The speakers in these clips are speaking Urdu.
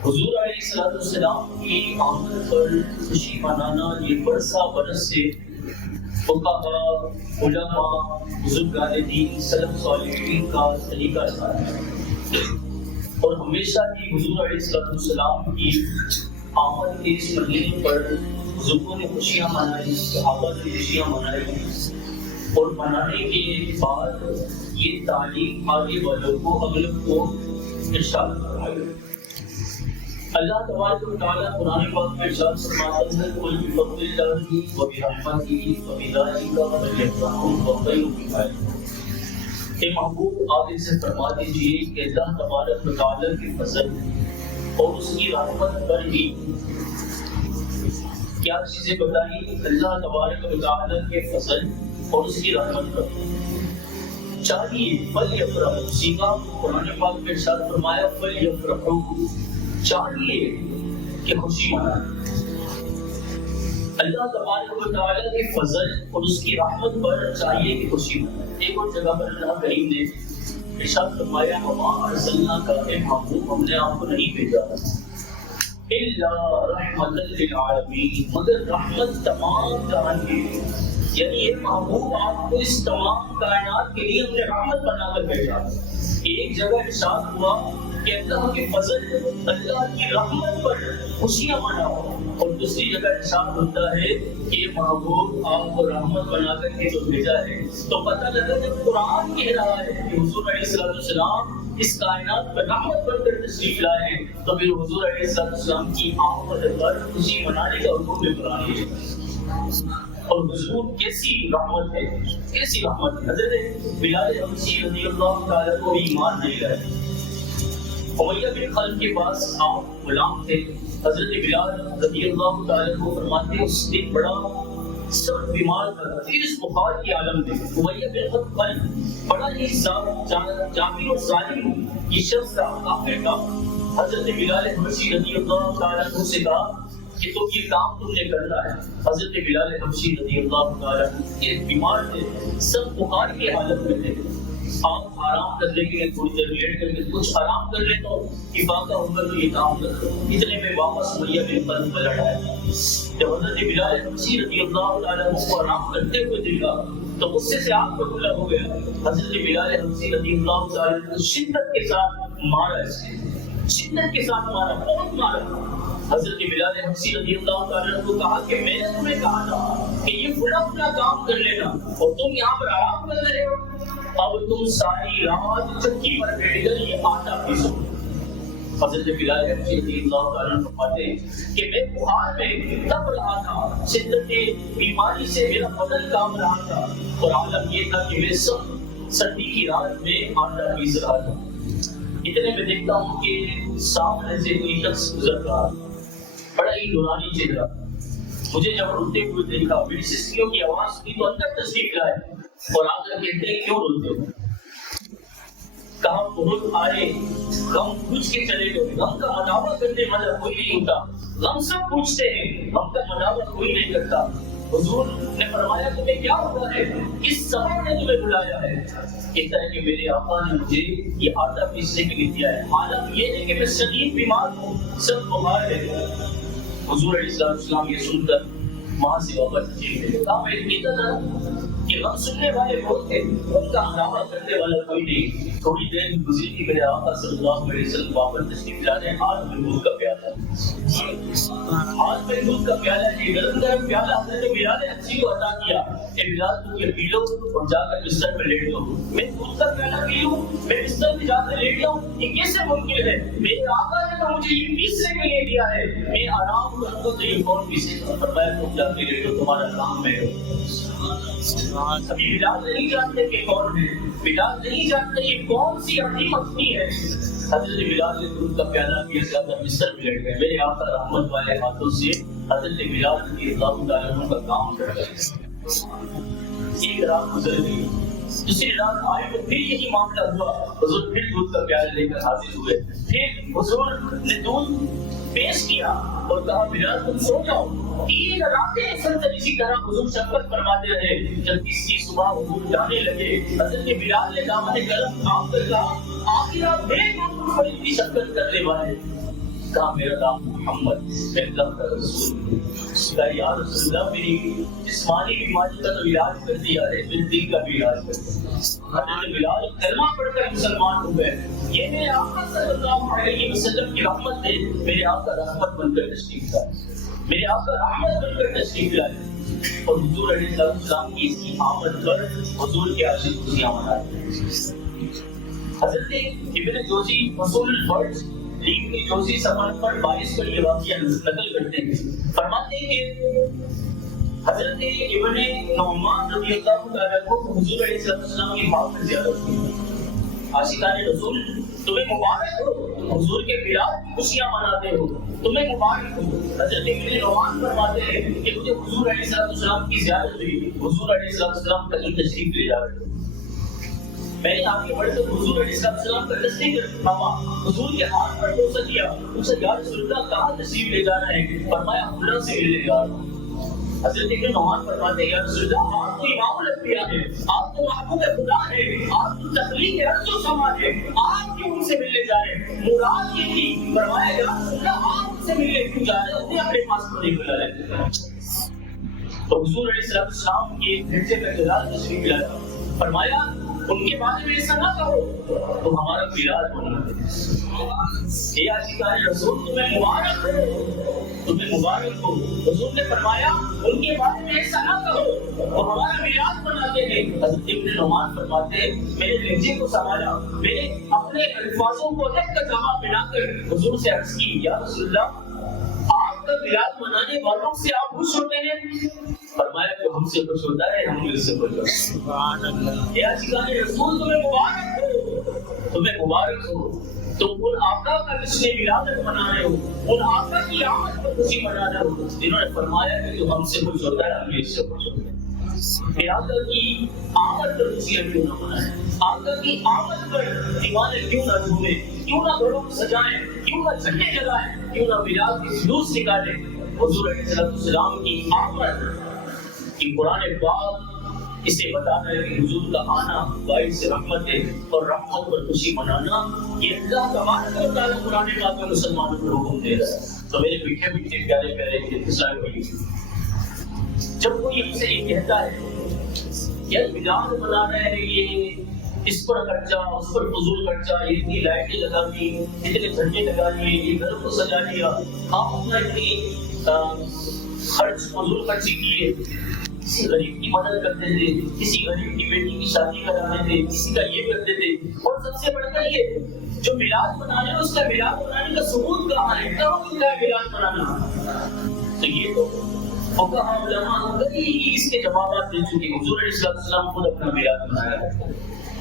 حضور علیہ السلام کی آمد پر خوشی منانا یہ برسا برس سے فقہا، علماء، بزرگان دین، سلف صالحین کا طریقہ ہے، اور ہمیشہ ہی حضور علیہ السلام کی آمد کے اس مرحلے پر بزرگوں نے خوشیاں منائی، صحابہ نے خوشیاں منائی، اور منانے کے بعد یہ تعلیم آگے والوں کو اگلوں کو ارشاد فرمائی۔ اللہ تبارک و تعالیٰ قرآن پاک میں ارشاد فرماتا ہے قل بفضل اللہ وبرحمتہ فبذلک فلیفرحوا خیر مما یجمعون۔ اے محبوب آپ ان سے فرما دیجیے کہ اللہ تبارک و تعالیٰ کے فضل اور اس کی رحمت پر ہی کیا چیزیں بتائیں؟ اللہ تبارک و تعالیٰ کے فضل اور اس کی رحمت پر چاہیے فلیفرحوا، سیدھا قرآن پاک میں ارشاد فرمایا فلیفرحوا، چاہیے کہ خوشی منائیں۔ اللہ تبارک و تعالیٰ کے فضل اور اس کی رحمت پر چاہیے کہ خوشی منائیں۔ ایک اور جگہ پر اللہ کریم نے ارشاد فرمایا وما ارسلناک اے محبوب، ہم نے آپ کو نہیں بھیجا الا رحمۃ للعالمین، مگر رحمت تمام جہان کے لیے، یعنی یہ محبوب آپ کو اس تمام کائنات کے لیے ہم نے رحمت بنا کر بھیجا۔ ایک جگہ ارشاد ہوا کہ اللہ کے فضل، اللہ کی رحمت پر خوشیاں مناؤ، اور دوسری جگہ ارشاد ہوتا ہے کہ یہ محبوب آپ کو رحمت بنا کر کے جو بھیجا ہے۔ تو پتہ لگا جب قرآن کہہ رہا ہے کہ حضور علیہ السلام اس کائنات پر رحمت بن کر تشریف لائے ہیں، تو پھر حضور علیہ السلام کی آمد پر خوشی منانے کا حکم بھی قرآن ہے۔ اور حضور کیسی رحمت ہے، کیسی رحمت ہے۔ حضرت بلال حبشی رضی اللہ تعالیٰ کو ایمان نہیں لائے، امیہ بن خلف کے پاس آپ غلام تھے۔ حضرت بلال رضی اللہ تعالیٰ کو فرماتے ہیں اس دن بڑا سخت بیمار تھا، تیز بخار کی عالم میں۔ امیہ بن خلف بڑا ہی جابر اور ظالم یہ شخص تھا، کافر تھا۔ حضرت بلال حبشی رضی اللہ تعالیٰ عنہ سے کہا کہ تم یہ کام تم نے کرنا ہے۔ حضرت بلال حبشی رضی اللہ تعالیٰ عنہ یہ بیمار تھے، سخت بخار کی حالت میں تھے۔ آپ آرام کرنے کے لیے تھوڑی دیر لیٹ کر کے کچھ آرام کر لیتا ہوں، افاقہ ہو کر تو یہ کام کر لو۔ اتنے میں واپس امیہ بن خلف پلٹ آیا۔ جب حضرت بلال حبشی رضی اللہ تعالیٰ عنہ کو آرام کرتے ہوئے دیکھا تو غصے سے آگ پر کھلا ہو گیا۔ حضرت بلال حبشی رضی اللہ تعالیٰ عنہ کو شدت کے ساتھ مارا، اسے شدت کے ساتھ مارا، بہت مارا۔ حضرت بلال حبشی رضی اللہ تعالیٰ عنہ کو کہا کہ میں نے تمہیں کہا تھا کہ یہ فلاں فلاں کام کر لینا اور تم یہاں پر آرام کر رہے ہو، اب تم ساری رات چکی پر بیٹھ کر یہ آٹا پیسو۔ حضرت بلال حبشی رضی اللہ تعالیٰ عنہ فرماتے ہیں کہ میں بخار میں تپ رہا تھا، شدت بیماری سے میرا بدن کام رہا تھا، اور عالم یہ تھا کہ میں سب سردی کی رات میں آٹا پیس رہا تھا۔ اتنے میں دیکھتا ہوں کہ سامنے سے کوئی شخص گزر رہا، بڑا ہی نورانی چہرہ۔ مجھے جب روتے ہوئے دیکھا، میری سسٹیوں کی آواز سنی تو اندر تشریف لائے اور آ کر کہتے ہیں کیوں روتے ہو؟ کہاں بہت آئے، غم پوچھ کے چلے گئے، غم کا مداوع کرنے والا کوئی نہیں ہوتا، غم سب پوچھتے ہیں، غم کا مداوع کوئی نہیں کرتا۔ حضور نے فرمایا تمہیں کیا ہوا ہے، کس سبب نے تمہیں بلایا ہے؟ کہتا ہے کہ میرے آقا نے مجھے یہ آٹا پیسنے کے لیے دیا ہے، حالت یہ ہے کہ میں شدید بیمار ہوں، سب بخار ہے۔ حضور علیہ السلام یہ سن کر وہاں سے واپس چلے گئے۔ کہا میں کہتا تھا کہ غم سننے والے بہت تھے، ان کا ہنگامہ کرنے والا کوئی نہیں۔ تھوڑی دیر گزری کہ میرے آقا صلی اللہ علیہ وسلم واپس تشریف لانے، ہاتھ میں دودھ کا پیالہ، ہاتھ میں دودھ کا پیالہ، یہ گرم گرم پیالہ حضرت بلال حبشی کو عطا کیا کہ بلال تم یہ پی لو اور جا کر بستر پہ لیٹ لو۔ میں دودھ کا پیالہ پی لوں، میں بستر پہ جا کر لیٹ جاؤں، یہ کیسے ممکن ہے؟ میرے آقا نے تو مجھے یہ پیسنے کے لیے دیا ہے، میں آرام کروں تو یہ کون پیسے گا؟ فرمایا تم جا کے لیٹو، تمہارا کام ہے۔ ابھی بلال نہیں جانتے کہ کون ہے، بلال نہیں جانتے یہ کون سی عظیم ہستی ہے۔ حضرت بلال نے دودھ کا پیالہ پیا، جا کر بستر پہ لیٹ گئے۔ میرے آقا رحمت والے ہاتھوں سے حضرت بلال رضی اللہ تعالیٰ عنہ کا کام کر گئے۔ ایک رات گزر گئی، دوسری رات آئے تو پھر یہی معاملہ ہوا، حضور پھر دودھ کا پیالہ لے کر حاضر ہوئے۔ پھر حضور نے دودھ پیش کیا اور کہا بلال تم سو جاؤ۔ 3 راتیں مسلسل اسی طرح حضور شفقت فرماتے رہے۔ جب تیسری صبح حضور جانے لگے، حضرت بلال نے دامن گرم کام کر کہا آخر آپ بے شفقت کرنے والے، کہا میرا نام محمد، میں اللہ کا رسول ہوں۔ کہا یا رسول اللہ میری جسمانی بیماری کا تو علاج کر دیا ہے، میرے دل کا بھی علاج کر دیا۔ حضرت بلال کلمہ پڑھ کر مسلمان ہو گئے۔ یہ میرے آقا صلی اللہ علیہ وسلم کی رحمت ہے، میرے آقا رحمت بن کر تشریف لائے، میرے آقا رحمت بن کر تشریف لائے۔ اور حضور علیہ السلام کی اس کی آمد پر حضور کے عاشق خوشیاں منائے۔ حضرت ابن جوزی اصول الفرج ابن جوزی صفحہ نمبر 22 پر یہ واقعہ نقل کرتے ہیں، فرماتے ہیں کہ حضرت ابن نعمان رضی اللہ تعالیٰ کو حضور علیہ السلام کی بات پر زیارت کی۔ عاشقان رسول تمہیں مبارک ہو، حضور کے میلاد کی خوشیاں مناتے ہو، تمہیں مبارک ہو۔ حضرت ابن نعمان فرماتے ہیں کہ مجھے حضور علیہ السلام کی زیارت ہوئی، حضور علیہ السلام کہیں تشریف لے جا رہے تھے، میں نے آگے بڑھ کر حضور علیہ السلام کا تصدیق فرما، حضور کے ہاتھ پر بوسہ کیا، پوچھا یا رسول اللہ کہاں تشریف لے جا رہے ہیں؟ فرمایا فلاں سے ملنے جا رہا ہوں۔ حضرت ابن نعمان فرماتے ہیں یا رسول اللہ آپ تو امام الانبیاء ہیں، آپ تو محبوب خدا ہیں، آپ تو تخلیق ارض و سما ہیں، آپ کیوں ان سے ملنے جا رہے ہیں؟ مراد یہ تھی، فرمایا یا رسول اللہ آپ ان سے ملنے کیوں جا رہے ہیں؟ انہیں اپنے پاس کو نہیں بلا رہے۔ تو حضور علیہ السلام کی گھنٹے میں جلال تشریف لایا، فرمایا ان کے بارے میں ایسا نہ کہو تو ہمارا میلاد ہونا ہے۔ اے عاشقان رسول تمہیں مبارک ہو، تمہیں مبارک ہو۔ حضور نے فرمایا ان کے بارے میں ایسا نہ کہو تو ہمارا میلاد مناتے ہیں۔ حضرت ابن نعمان فرماتے ہیں میں نے لہجے کو سنبھالا، میں نے اپنے الفاظوں کو ایک کا جمع بنا کر حضور سے عرض کی یا رسول اللہ آپ کا میلاد منانے والوں سے آپ خوش ہوتے ہیں؟ فرمایا جو ہم سے خوش ہوتا ہے ہم اس سے خوش ہوتے ہیں۔ سبحان اللہ۔ اے عاشقان رسول تمہیں مبارک ہو، تمہیں مبارک ہو، تم ان آقا کا جس نے ولادت منا رہے ہو، ان آقا کی آمد پر خوشی منا رہے ہو، جنہوں نے فرمایا کہ جو ہم سے خوش ہوتا ہے ہم اس سے خوش ہوتے ہیں۔ آقا کی آمد پر خوشیاں کیوں نہ منائیں، آقا کی آمد پر دیوانے کیوں نہ جھومیں، کیوں نہ گھروں کو سجائیں، کیوں نہ جھنڈے جلائیں، کیوں نہ میلاد کی جلوس نکالیں۔ حضور علیہ السلام کی آمد کی قرآن پاک اسے بتانا ہے کہ حضور کا آنا باعث رحمت ہے، اور رحمت پر خوشی منانا یہ اللہ تبارک و تعالیٰ قرآن پاک میں مسلمانوں کو حکم دے رہا ہے۔ تو میرے میٹھے میٹھے پیارے پیارے اتصال ہوئی، جب کوئی ہم سے یہ کہتا ہے کہ میلاد منا رہے ہیں، یہ اس پر خرچہ اس پر فضول خرچہ، یہ اتنی لائٹیں لگا دی، اتنے جھنڈے لگا لیے، یہ گھر کو سجا لیا، آپ اپنا اتنی خرچ فضول خرچی کیے، کسی غریب کی مدد کرتے تھے، کسی غریب کی بیٹی کی شادی کراتے تھے، کسی کا یہ کرتے تھے، اور سب سے بڑھ کر یہ جو میلاد منانے اس کا میلاد منانے کا ثبوت کہاں ہے؟ کہاں ملتا ہے میلاد منانا؟ تو یہ تو فقہاء علماء کئی اس کے جوابات دے چکے۔ حضور علیہ السلام خود اپنا میلاد منایا ہے۔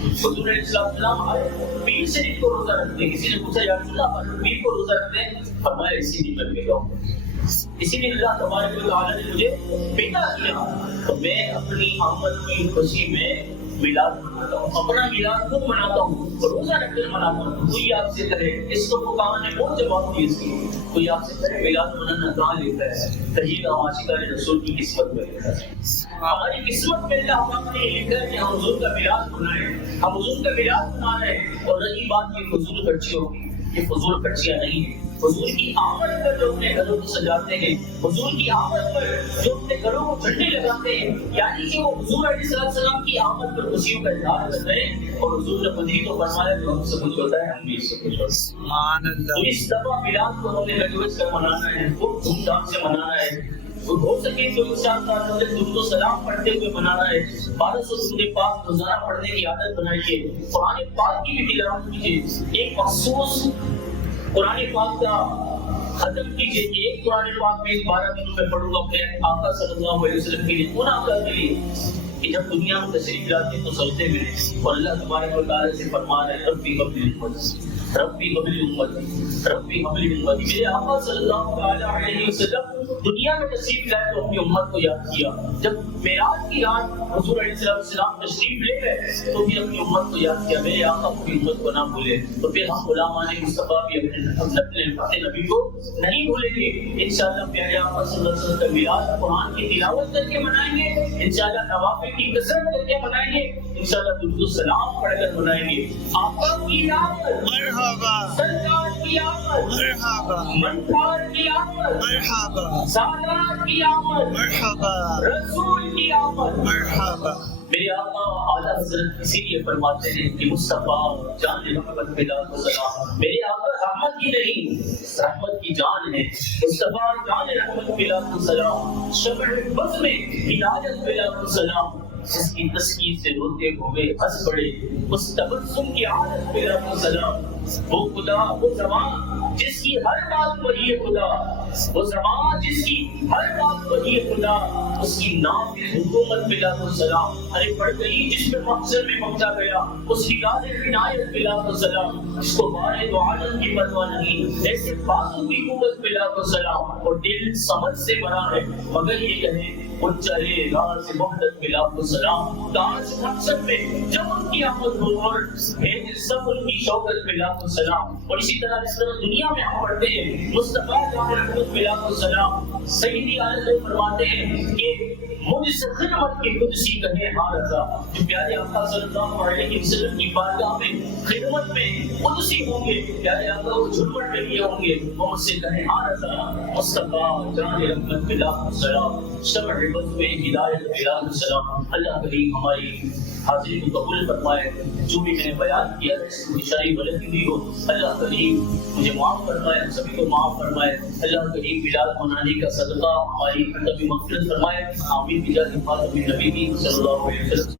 حضور علیہ السلام ہر پیر شریف کو روزہ رکھتے ہیں۔ کسی نے پوچھا یا رسول اللہ ہر پیر کو روزہ رکھتے ہیں؟ فرمایا اسی دن میں پیدا ہوں، اسی لیے اللہ تبارک و تعالیٰ نے مجھے پیدا کیا، تو میں اپنی آمد کی خوشی میں میلاد مناتا ہوں، اپنا میلاد خود مناتا ہوں، روزہ رکھ کر مناتا ہوں۔ کوئی آپ سے کہے، اس کو فقہاء نے بہت جواب دیے اس کی، کوئی آپ سے کہے میلاد منانا کہاں لکھا ہے؟ کہیے گا عاشقان رسول کی قسمت میں لکھا ہے۔ ہماری قسمت میں اللہ پاک نے لکھا ہے کہ ہم حضور کا میلاد منائیں، ہم حضور کا میلاد منا رہے ہیں۔ اور رہی بات کی فضول خرچیوں کی، یہ فضول خرچیاں نہیں ہیں۔ حضور کی آمد پر جو اپنے گھروں کو سجاتے ہیں، حضور کی آمد پر جو اپنے گھروں کو جھنڈے لگاتے ہیں، یعنی کہ وہ حضور علیہ السلام کی آمد پر خوشیوں کا اظہار کر رہے ہیں۔ اور حضور نے خود ہی تو فرمایا جو ہم سے خوش ہوتا ہے ہم بھی اس سے خوش ہوتے ہیں۔ سبحان اللہ۔ تو اس دفعہ میلاد کو ہم نے گجوج کر منانا ہے، خوب دھوم دھام سے منانا ہے، ہو سکے تو انشاءاللہ درود و سلام پڑھتے ہوئے منانا ہے۔ 1200 درود پاک روزانہ پڑھنے کی عادت بنائیے، قرآن پاک کی بھی تلاوت کیجیے، ایک مخصوص قرآن پاک کا ختم کیجیے کہ ایک قرآن پاک میں 12 دنوں میں پڑھوں گا اپنے آقا صلی اللہ علیہ وسلم کے لیے، ان آقا کے لیے کہ جب دنیا میں تشریف لاتے ہیں تو سجدے میں، اور اللہ تبارک و تعالیٰ سے فرما رہے ہیں ربی قبل امتی، ربی قبل امتی، ربی قبل امتی۔ میرے آقا صلی اللہ علیہ وسلم دنیا میں تشریف لائے تو اپنی امت کو یاد کیا، جب معراج کی رات حضور علیہ السلام تشریف لے گئے تو بھی اپنی امت کو یاد کیا، میرے آقا اپنی امت کو نہ بھولے۔ تو پھر ہم غلامان مصطفیٰ بھی اپنے نبی کو نہیں بھولیں گے۔ انشاءاللہ پیارے آقا صلی اللہ علیہ وسلم کا میلاد قرآن کی تلاوت کر کے منائیں گے، انشاءاللہ نوافل کی کثرت کر کے منائیں گے، انشاءاللہ درود و سلام پڑھ کر منائیں گے۔ آقا کی آمد مرحبا سرکار کی آمد، مرحبا منفار کی آمد، مرحبا سالار کی آمد، مرحبا رسول کی آمد۔ مرحبا۔ میرے آقا اعلیٰ حضرت اسی لیے فرماتے ہیں کہ مصطفیٰ جان رحمت بلا سلام، میرے آقا رحمت ہی نہیں رحمت کی جان ہے، مصطفیٰ جان رحمت بلا سلام، شمع بز میں ہدایت بلا سلام، جس کی تسکین سے روتے ہوئے ہنس پڑے، اس تبسم کی عادت بلا سلام، وہ خدا وہ زمان جس کی ہر بات وہی خدا، وہ زمان جس کی ہر بات وہی خدا، اس کی نام کی حکومت بلا سلام، ارے پڑ گئی جس میں محشر میں پہنچا گیا، اس کی یاد عنایت بلا سلام، جس کو بارے دو عالم کی پرواہ نہیں، ایسے باتوں کی قوت بلا سلام، اور دل سمجھ سے بنا ہے مگر یہ کہے وہ چلے راز محدت بلا سلام، کاش محشر میں جب ان کی آمد ہو اور سب ان کی شوکت بلا سلام، اور اسی طرح اس طرح دنیا میں ہم پڑھتے ہیں مصطفیٰ جان رحمت بلا سلام، سیدی عالم فرماتے ہیں کہ مجھ سے خدمت کے قدسی کہے ہاں رضا، جو پیارے آقا صلی اللہ علیہ وسلم کی بارگاہ میں خدمت میں قدسی ہوں گے، پیارے آقا کو جھرمٹ میں لیے ہوں گے، وہ مجھ سے کہے ہاں رضا، مصطفیٰ جان رحمت بلا سلام، شمع بز میں ہدایت بلا سلام۔ اللہ کریم ہماری حاضری کو قبول فرمائے، جو بھی میں نے بیان کیا ہے اس کی شرعی غلطی ہوئی ہو اللہ کریم مجھے معاف فرمائے، ہم سبھی کو معاف فرمائے، اللہ کریم میلاد منانے کا صدقہ ہماری مغفرت فرمائے، آمین بجاہ خاتم النبیین صلی اللہ علیہ وسلم۔